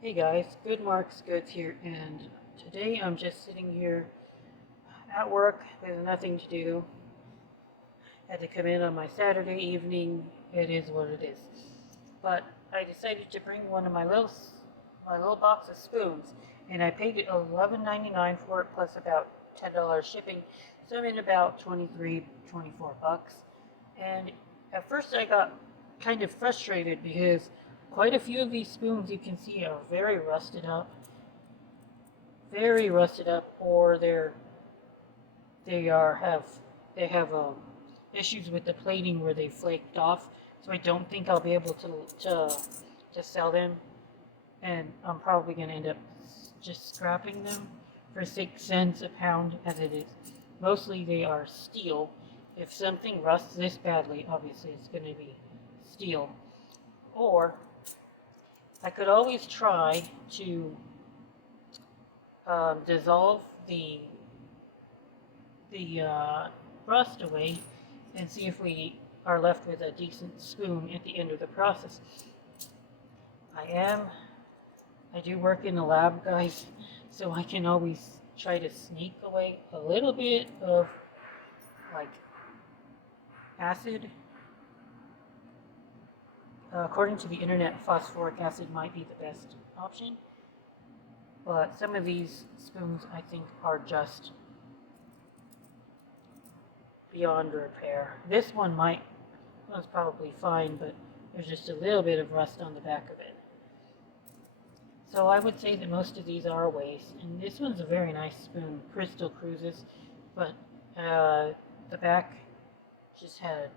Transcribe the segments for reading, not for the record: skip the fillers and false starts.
Hey guys, Good Marks Goods here, and today I'm just sitting here at work with nothing to do. Had to come in on my Saturday evening. It is what it is. But I decided to bring one of my little box of spoons, and I paid $11.99 for it plus about $10 shipping. So I'm in about 24 bucks. And at first I got kind of frustrated because quite a few of these spoons you can see are very rusted up, or they are have they have issues with the plating where they flaked off. So I don't think I'll be able to sell them, and I'm probably going to end up just scrapping them for 6 cents a pound as it is. Mostly they are steel. If something rusts this badly, obviously it's going to be steel. Or I could always try to dissolve the rust away and see if we are left with a decent spoon at the end of the process. I do work in the lab, guys, so I can always try to sneak away a little bit of like acid. According to the internet, phosphoric acid might be the best option, but some of these spoons I think are just beyond repair. This one was probably fine, but there's just a little bit of rust on the back of it. So I would say that most of these are a waste, and this one's a very nice spoon, Crystal Cruises, but the back just had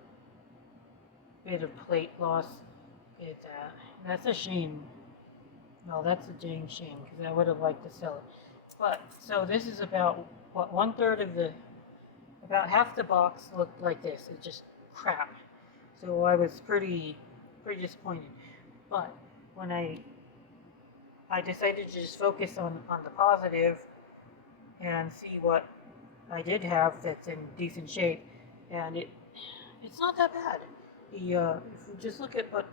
a bit of plate loss. That's a shame. Well, that's a dang shame, because I would have liked to sell it. But, so this is about, what, about half the box looked like this. It's just crap. So I was pretty disappointed. But when I decided to just focus on the positive and see what I did have that's in decent shape, and it's not that bad. If you just look at what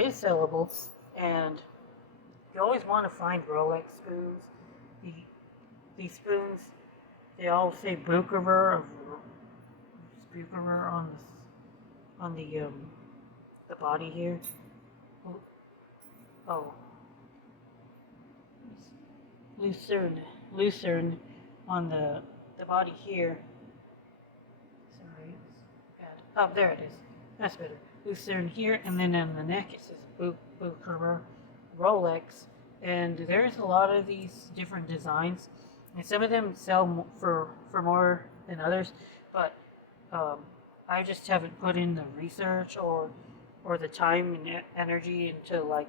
is sellable, and you always want to find Rolex spoons. These spoons, they all say Bucherer on the body here. Oh, Lucerne on the body here. Sorry, it's bad. Oh, there it is. That's better. Lucerne here, and then on the neck it says Bucherer Rolex. And there's a lot of these different designs, and some of them sell for more than others. But I just haven't put in the research or the time and energy into like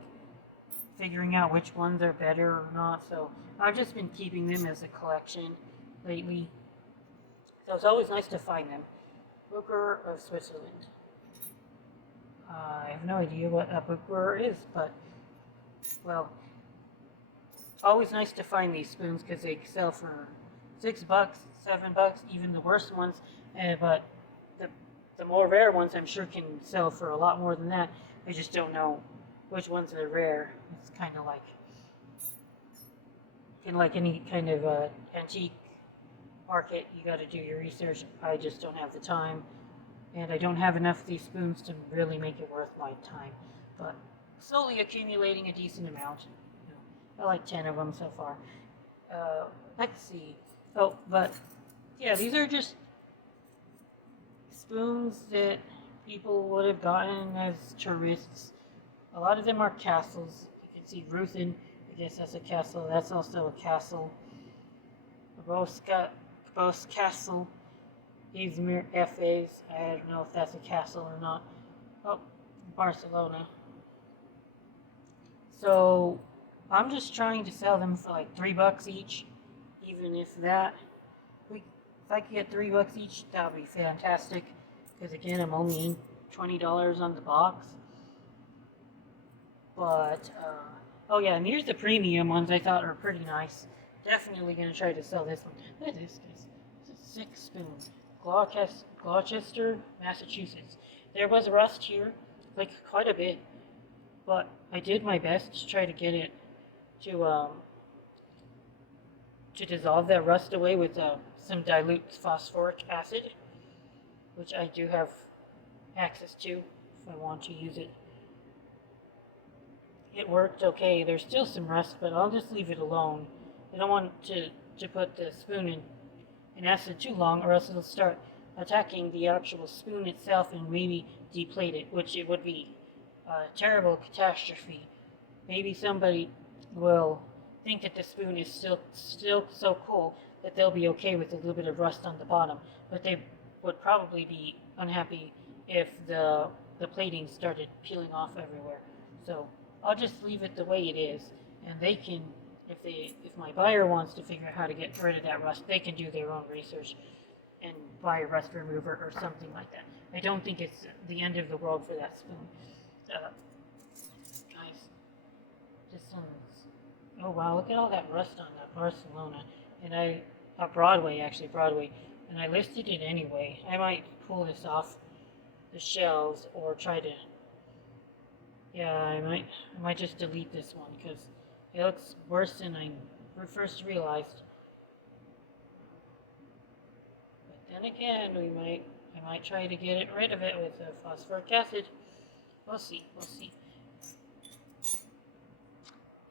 figuring out which ones are better or not. So I've just been keeping them as a collection lately. So it's always nice to find them. Booker of Switzerland. I have no idea what a Booker is, but well, always nice to find these spoons because they sell for $6, $7, even the worst ones. But the more rare ones, I'm sure, can sell for a lot more than that. I just don't know which ones are rare. It's kind of like any kind of antique market. You got to do your research. I just don't have the time, and I don't have enough of these spoons to really make it worth my time. But slowly accumulating a decent amount. I like 10 of them so far. Let's see. Oh, but yeah, these are just spoons that people would have gotten as tourists. A lot of them are castles. You can see Ruthin. I guess that's a castle. That's also a castle. Bos Castle. Izmir Efes. I don't know if that's a castle or not. Oh, Barcelona. So I'm just trying to sell them for like $3 each, even if that. If I could get $3 each, that would be fantastic. Because again, I'm only in $20 on the box. But oh yeah, and here's the premium ones I thought are pretty nice. Definitely gonna try to sell this one. Look at this, guys. It's a 6 spoon. Gloucester, Massachusetts. There was rust here, like quite a bit, but I did my best to try to get it to dissolve that rust away with some dilute phosphoric acid, which I do have access to if I want to use it. It worked okay. There's still some rust, but I'll just leave it alone. I don't want to put the spoon in acid too long, or else it'll start attacking the actual spoon itself and maybe deplate it, which it would be a terrible catastrophe. Maybe somebody will think that the spoon is still so cool that they'll be okay with a little bit of rust on the bottom, but they would probably be unhappy if the plating started peeling off everywhere. So I'll just leave it the way it is, and they can, if my buyer wants to figure out how to get rid of that rust, they can do their own research and buy a rust remover or something like that. I don't think it's the end of the world for that spoon. Guys, this one's, oh wow, look at all that rust on that Barcelona. And Broadway, and I listed it anyway. I might pull this off the shelves or try to, yeah, I might just delete this one because it looks worse than I first realized. But then again, I might try to get rid of it with phosphoric acid. We'll see.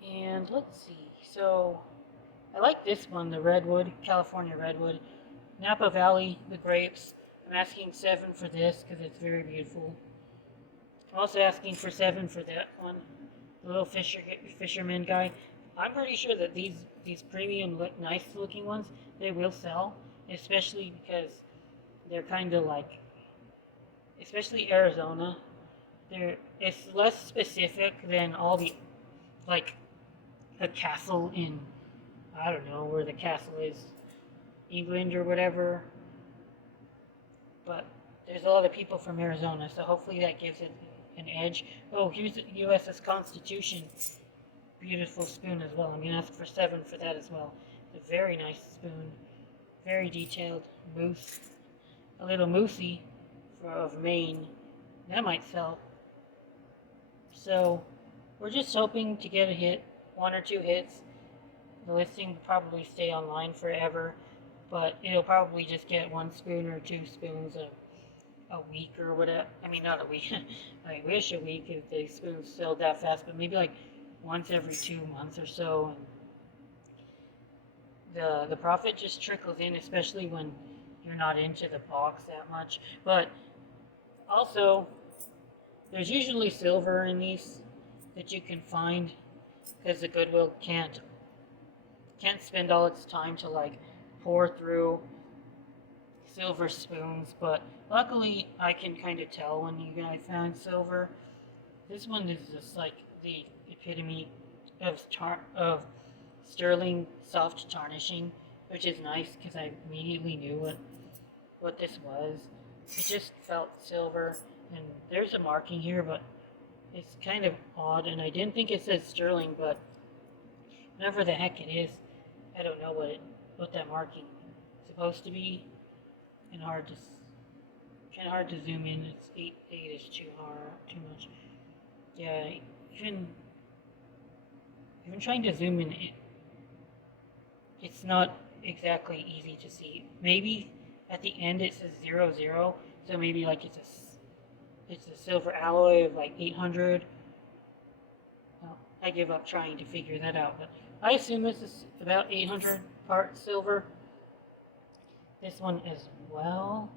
And let's see. So I like this one, the redwood, California redwood. Napa Valley, the grapes. I'm asking 7 for this because it's very beautiful. I'm also asking for 7 for that one, the little fisherman guy. I'm pretty sure that these premium, nice looking ones, they will sell, especially because they're kind of like, especially Arizona. It's less specific than all the, like, a castle in, I don't know where the castle is, England or whatever. But there's a lot of people from Arizona, so hopefully that gives it an edge. Oh, here's the USS Constitution. Beautiful spoon as well. I'm going to ask for 7 for that as well. It's a very nice spoon. Very detailed. Moose. A little moosey of Maine. That might sell. So, we're just hoping to get a hit. 1 or 2 hits. The listing will probably stay online forever. But it'll probably just get 1 spoon or 2 spoons a week or whatever. I mean, not a week. I wish a week if the spoons sold that fast, but maybe like once every 2 months or so. And the profit just trickles in, especially when you're not into the box that much. But also, there's usually silver in these that you can find because the Goodwill can't spend all its time to like pour through silver spoons, but luckily I can kind of tell when I found silver. This one is just like the epitome of sterling soft tarnishing, which is nice because I immediately knew what this was. It just felt silver, and there's a marking here, but it's kind of odd, and I didn't think it said sterling, but whatever the heck it is, I don't know what that marking is supposed to be, and kind of hard to zoom in. It's 8 is too much. Yeah, even trying to zoom in, it's not exactly easy to see. Maybe at the end it says 00, so maybe like it's a silver alloy of like 800. Well, I give up trying to figure that out, but I assume this is about 800 parts silver. This one as well.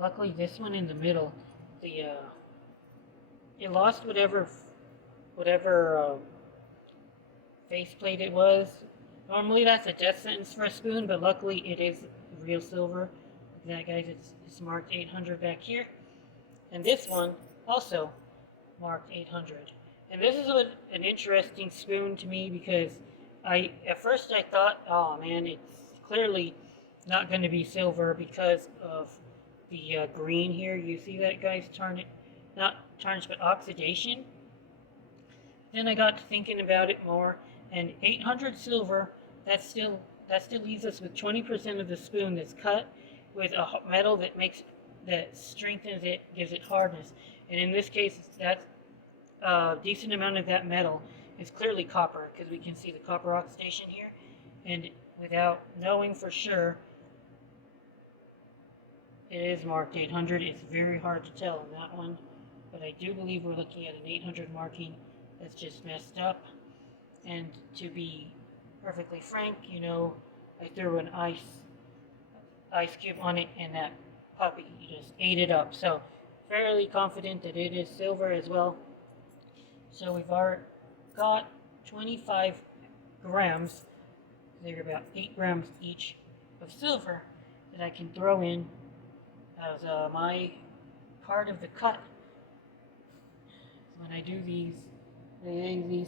Luckily, this one in the middle, it lost whatever faceplate it was. Normally, that's a death sentence for a spoon, but luckily, it is real silver. Look at that, guys. It's marked 800 back here, and this one also marked 800. And this is an interesting spoon to me because at first I thought, oh man, it's clearly not going to be silver because of the green here. You see that, guys? Not tarnished, but oxidation. Then I got to thinking about it more, and 800 silver, that still leaves us with 20% of the spoon that's cut with a metal that strengthens it, gives it hardness. And in this case, that's a decent amount of that metal. is clearly copper because we can see the copper oxidation here. And without knowing for sure, it is marked 800. It's very hard to tell on that one, but I do believe we're looking at an 800 marking that's just messed up. And to be perfectly frank, you know, I threw an ice cube on it and that puppy just ate it up. So fairly confident that it is silver as well. So we've already got 25 grams, they're about 8 grams each of silver that I can throw in as my part of the cut. When I do these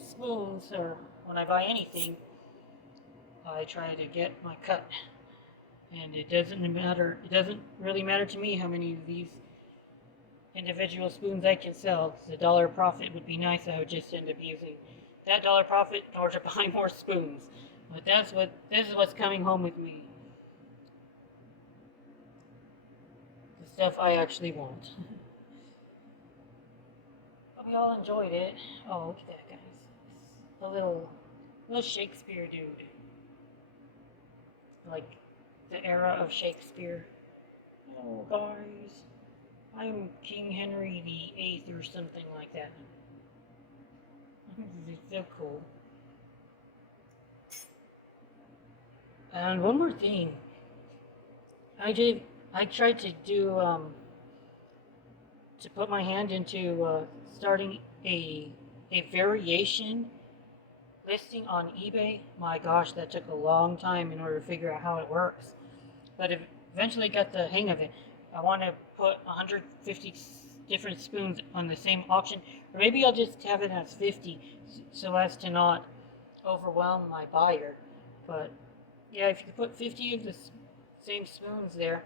spoons, or when I buy anything, I try to get my cut. And it doesn't really matter to me how many of these individual spoons I can sell, because the dollar profit would be nice. I would just end up using that dollar profit in order to buy more spoons. But this is what's coming home with me. The stuff I actually want. But we all enjoyed it. Oh, look at that, guys. A little Shakespeare dude. Like the era of Shakespeare. Oh, guys. I'm King Henry VIII or something like that. It's so cool. And one more thing. I tried to do to put my hand into starting a variation listing on eBay. My gosh, that took a long time in order to figure out how it works. But eventually got the hang of it. I want to put 150 different spoons on the same auction, or maybe I'll just have it as 50 so as to not overwhelm my buyer. But yeah, if you put 50 of the same spoons there,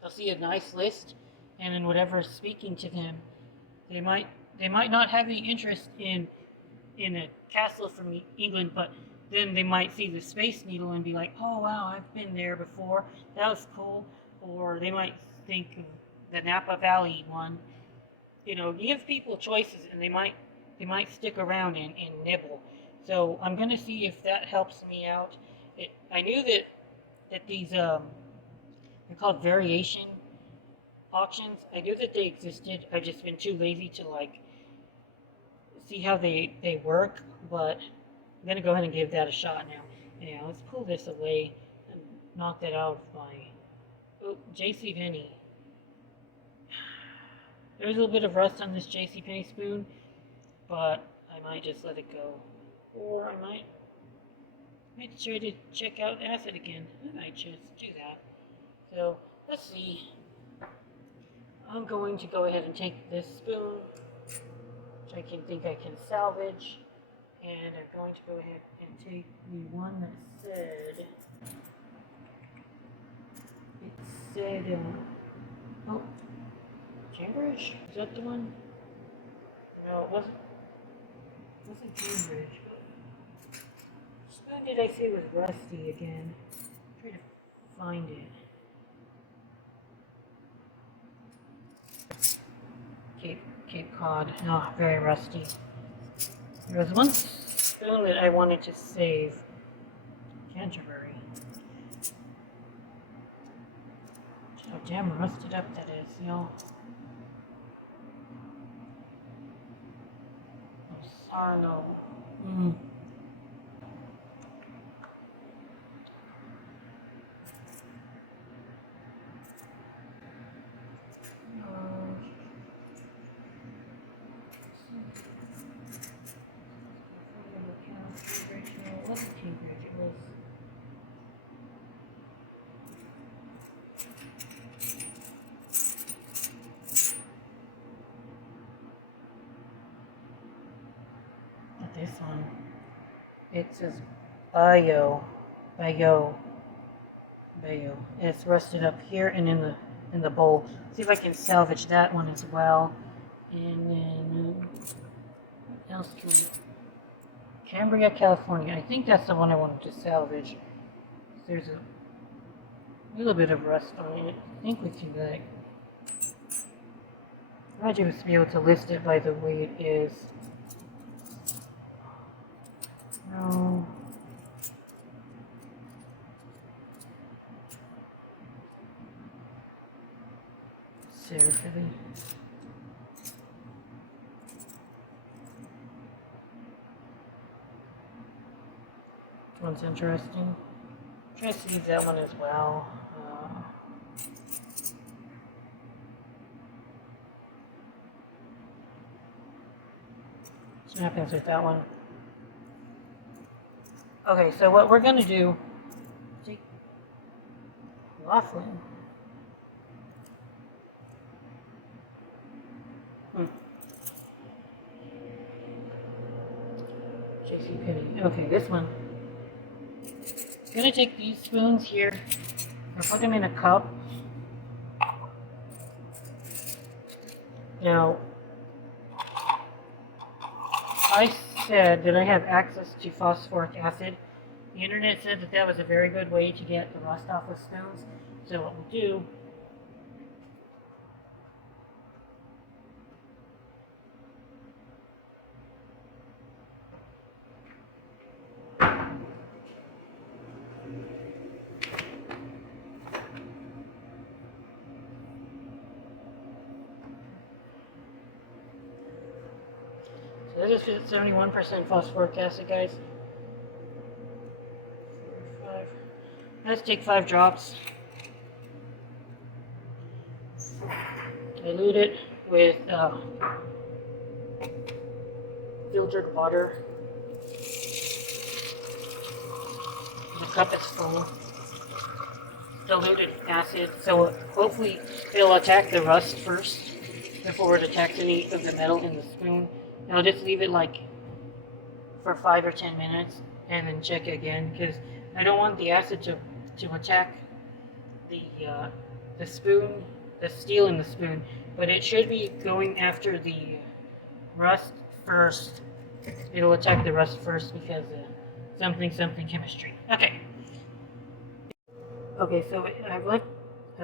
they'll see a nice list, and then whatever is speaking to them, they might not have any interest in a castle from England, but then they might see the Space Needle and be like, oh wow, I've been there before, that was cool. Or they might think of the Napa Valley one. You know, give people choices, and they might stick around and nibble. So I'm gonna see if that helps me out. I knew that these they're called variation auctions. I knew that they existed. I've just been too lazy to like see how they work. But I'm gonna go ahead and give that a shot now. Yeah, let's pull this away and knock that out of my. Oh, JCPenney. There's a little bit of rust on this JCPenney spoon, but I might just let it go. Or I might try to check out acid again. I might just do that. So, let's see. I'm going to go ahead and take this spoon, which I can salvage, and I'm going to go ahead and take the one that said, oh, Cambridge? Is that the one? No, it wasn't Cambridge. Which spoon did I say was rusty again? Try to find it. Cape Cod. Oh, very rusty. There was one spoon that I wanted to save. Canterbury. How damn rusted up that is, you know. Sarno. It wasn't Cambridge, it was. This one, it says Bayo, and it's rusted up here and in the bowl. See if I can salvage that one as well. And then what else can we? Cambria, California. I think that's the one I wanted to salvage. There's a little bit of rust on it. I think we can like. I'd just be able to list it by the way it is. necessary for the... One's interesting. Try to save that one as well. What happens with that one? Okay, so what we're gonna do, take Laughlin. JCPenney. Okay, this one. I'm gonna take these spoons here and put them in a cup. Now, I said that I have access to phosphoric acid. The internet said that that was a very good way to get the rust off with spoons. So what we'll do, so this is 71% phosphoric acid, guys. 4, 5. Let's take 5 drops. Dilute it with filtered water. The cup is full. Diluted acid, so hopefully it'll attack the rust first before it attacks any of the metal in the spoon. And I'll just leave it like for 5 or 10 minutes and then check again, because I don't want the acid to attack the spoon, the steel in the spoon, but it should be going after the rust first. It'll attack the rust first because something chemistry. Okay, so I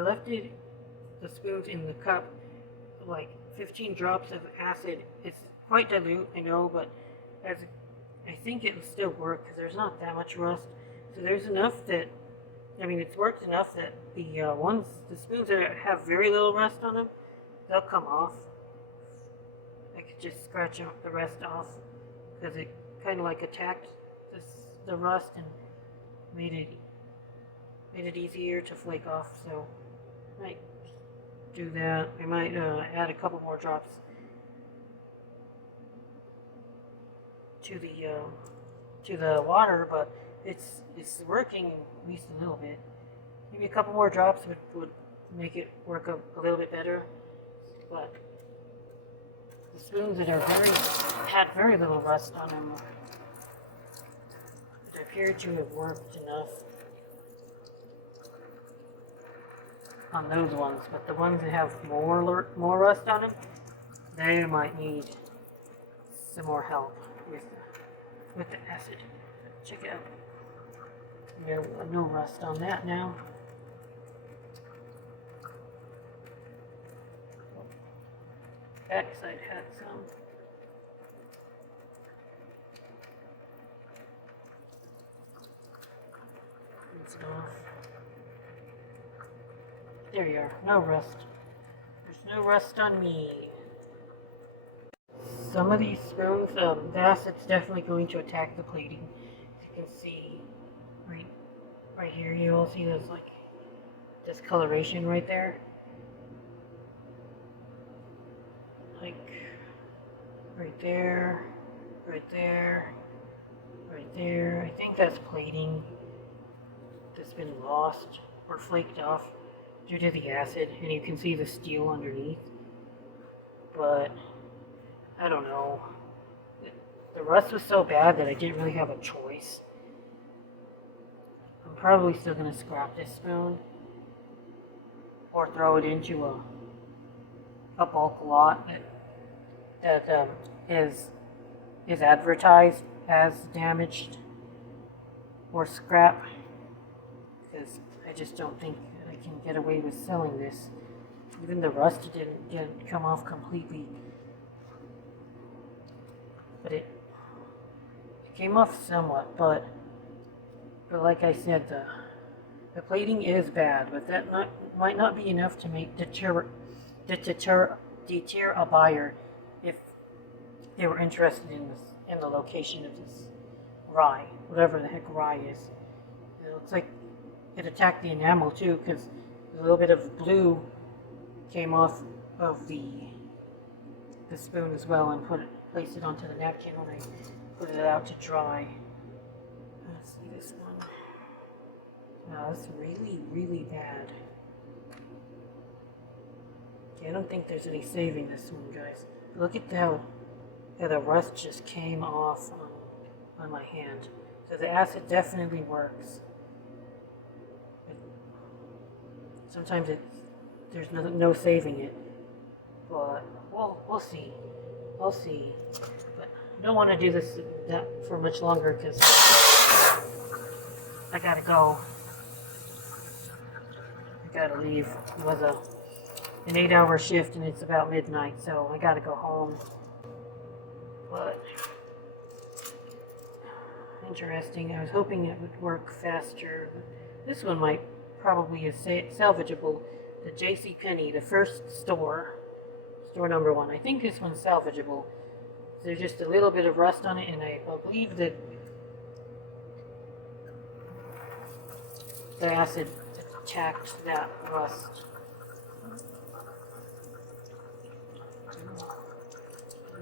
left the spoons in the cup, like 15 drops of acid. It's quite dilute, I know, but I think it'll still work because there's not that much rust. So there's enough that, I mean, it's worked enough that the spoons that have very little rust on them, they'll come off. I could just scratch the rest off because it kind of like attacked the rust and made it easier to flake off. So I might do that. I might add a couple more drops to the water, but it's working at least a little bit. Maybe a couple more drops would make it work a little bit better. But the spoons that had very little rust on them, it appeared to have worked enough on those ones. But the ones that have more rust on them, they might need some more help with the acid. Check it out. There's no rust on that now. Backside had some. Rinse it off. There you are. No rust. There's no rust on me. Some of these spoons, the acid's definitely going to attack the plating. As you can see, right here, you all see there's like discoloration right there. Like right there, right there, right there. I think that's plating that's been lost or flaked off due to the acid, and you can see the steel underneath. But I don't know. The rust was so bad that I didn't really have a choice. I'm probably still going to scrap this spoon or throw it into a bulk lot that is advertised as damaged or scrap, because I just don't think I can get away with selling this. Even the rust didn't come off completely. But it came off somewhat, but like I said, the plating is bad, but that might not be enough to deter deter a buyer if they were interested in this, in the location of this rye, whatever the heck rye is. It looks like it attacked the enamel too, because a little bit of blue came off of the spoon as well, and placed it onto the napkin when I put it out to dry. Let's see this one. Wow, that's really bad. Okay, I don't think there's any saving this one, guys. Look at how the rust just came off on my hand. So the acid definitely works. Sometimes there's no saving it, but we'll see. I'll see. But I don't want to do this for much longer because I gotta go. I gotta leave. It was an 8-hour shift and it's about midnight, so I gotta go home. But interesting. I was hoping it would work faster. This one might probably is salvageable. The JCPenney, the first store number 1. I think this one's salvageable. There's just a little bit of rust on it, and I believe that the acid attacked that rust.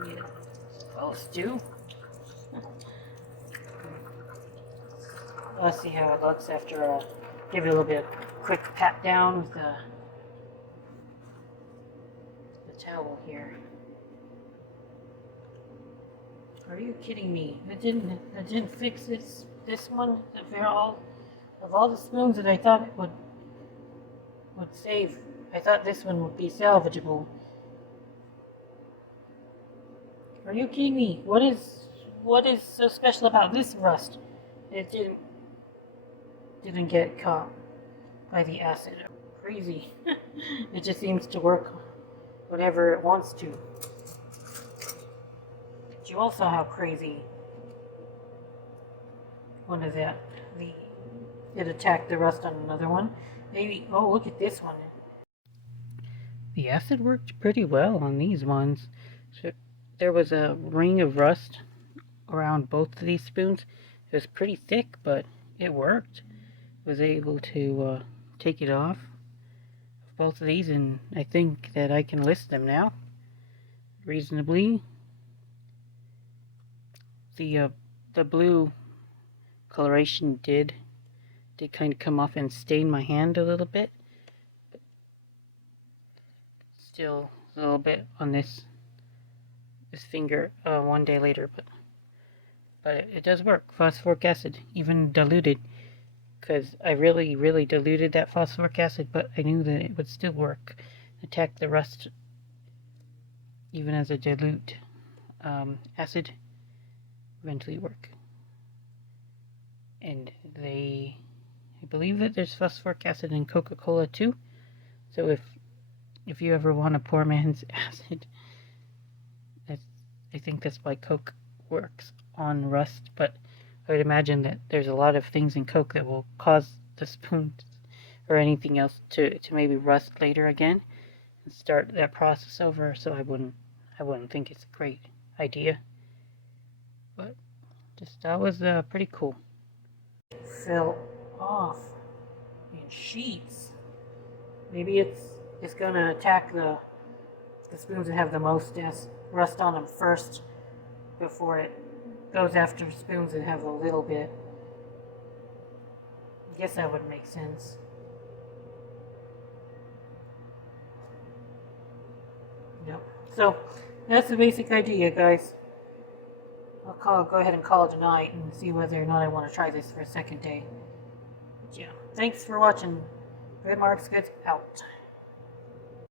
Yeah. Supposed to. Let's see how it looks after give it a little bit of quick pat down with the towel here. Are you kidding me? It didn't fix this one of all the spoons that I thought it would save. I thought this one would be salvageable. Are you kidding me? What is so special about this rust? It didn't get caught by the acid. Crazy. It just seems to work whenever it wants to. But you also how crazy one of that it attacked the rust on another one. Maybe look at this one. The acid worked pretty well on these ones. So there was a ring of rust around both of these spoons. It was pretty thick, but it worked. Was able to take it off of both of these, and I think that I can list them now reasonably. The blue coloration did kind of come off and stain my hand a little bit, but still a little bit on this finger one day later, but it does work. Phosphoric acid, even diluted, because I really diluted that phosphoric acid, but I knew that it would still work, attack the rust even as a dilute acid, eventually work. And I believe that there's phosphoric acid in Coca-Cola too, so if you ever want a poor man's acid, I think that's why Coke works on rust. But I would imagine that there's a lot of things in Coke that will cause the spoons or anything else to maybe rust later again and start that process over. So I wouldn't think it's a great idea. But just that was pretty cool. It fell off in sheets. Maybe it's gonna attack the spoons that have the most rust on them first before it goes after spoons that have a little bit. I guess that would make sense. Yep. So that's the basic idea, guys. I'll go ahead and call it a night and see whether or not I want to try this for a second day. But yeah. Thanks for watching. Red Marks gets out.